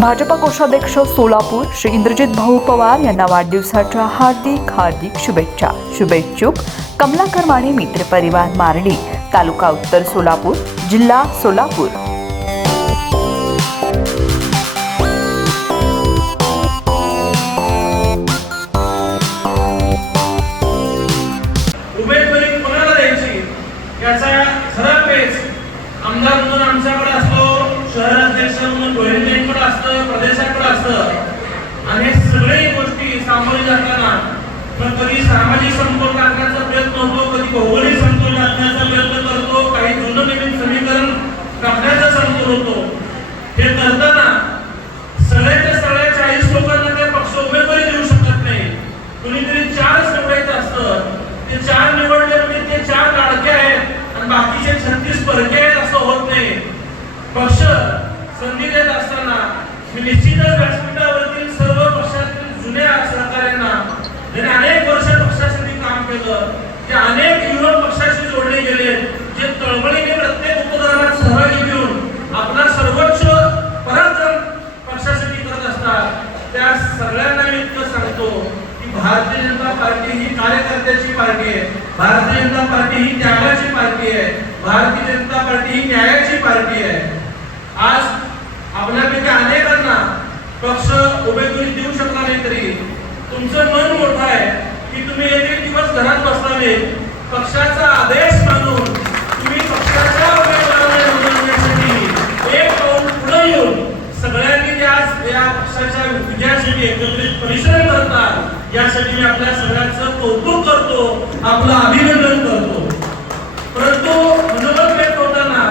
भाजपा कोषाध्यक्ष सोलापूर श्री इंद्रजित भाऊ पवार यांना वाढदिवसाच्या हार्दिक हार्दिक शुभेच्छा. शुभेच्छुक कमलाकर माने मित्र परिवार मारडी तालुका उत्तर सोलापूर जिल्हा सोलापूर. सामोरे जाताना. पण कधी सामाजिक समतोल राखण्याचा प्रयत्न होतो कधी भौगोलिक समतोल राखण्याचा प्रयत्न करतो काही जुनं समीकरण राखण्याचा समतोल होतो. हे करताना सगळ्याच्या सगळ्या चाळीस लोकांना त्या पक्ष उमेदवारी देऊ शकत नाही. कुणीतरी चारच निवडायचं असतं. ते चार निवडले म्हणजे ते चार लाडके आहेत. आणि बाकीचे छत्तीस परके आहेत. केलं ते अनेक युवक पक्षाशी जोडले गेले. जे तळमळीने प्रत्येक उपक्रमात सहभागी घेऊन आपला सर्वोच्च पराक्रम पक्षासाठी करत असतात. त्या सगळ्यांना मी इतकं सांगतो की भारतीय जनता पार्टी ही कार्यकर्त्याची पार्टी आहे. भारतीय जनता पार्टी ही त्यागाची पार्टी आहे. भारतीय जनता पार्टी ही न्यायाची पार्टी आहे. आज आपल्यापैकी अनेकांना पक्ष उमेदवारी देऊ शकला नाही तरी तुमचं मन मोठं आहे की तुम्ही एक एक दिवस घरात पक्षाचा आदेश मानून तुम्ही पक्षाच्या उमेदवाराला निवडण्यासाठी एक पाऊल पुढे येऊन सगळ्यांनी आज या पक्षाच्या विजयासाठी एकत्रित परिश्रम करतात यासाठी मी आपल्या सगळ्यांचं कौतुक करतो आपलं अभिनंदन करतो. परंतु मनोगत व्यक्त होताना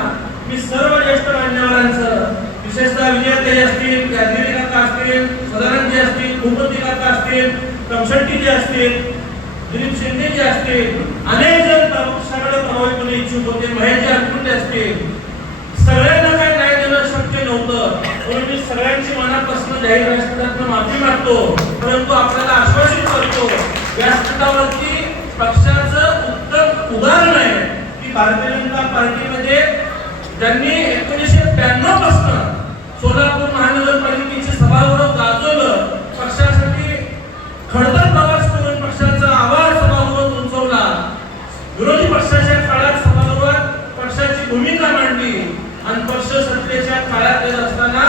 मी सर्व ज्येष्ठ मान्यवरांचं विशेषतः विजयताई असतील यादगिरी काका असतील सदानंदजी असतील भूपती काका असतील कमशेट्टी असतील दिलीप शिंदे जे असतील अनेक जण पक्षाकडे होणे इच्छुक होते महेशजी अनकुंटे असतील. सगळ्यांना काय न्याय देणं शक्य नव्हतं. म्हणून मी सगळ्यांची मनापासून जाहीर व्यासपीठातून माफी मागतो. परंतु आपल्याला आश्वासित करतो व्यासपीठावरती पक्षाचं उत्तम उदाहरण आहे की भारतीय जनता पार्टीमध्ये ज्यांनी एकोणीसशे ब्याण्णवपासून सोलापूर विरोधी पक्षाच्या काळात समाजावर पक्षाची भूमिका मांडली. आणि पक्ष सत्तेच्या काळात येत असताना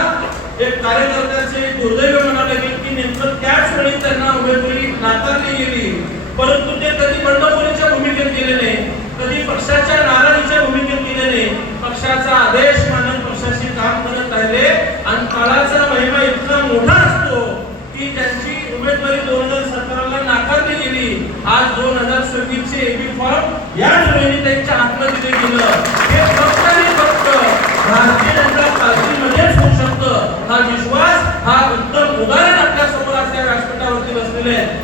एक कार्यकर्त्याचे दुर्दैव म्हणाले की नेमकं त्याच वेळी त्यांना उमेदवारी नाकारली गेली परंतु ते कधी बंडखोरीच्या भूमिकेत गेले नाही कधी पक्षाच्या नाराजीच्या भूमिकेत गेले नाही पक्षाचा आदेश मानून पक्षाशी काम करत राहिले आणि काळाचा महिमा इतका मोठा असतो की त्यांची उमेदवारी दोन हजार सतराला नाकारली गेली आज दोन हजार सव्वीस चे एबी फॉर्म याच वेळी त्यांच्या हातमध्ये दिले गेलं.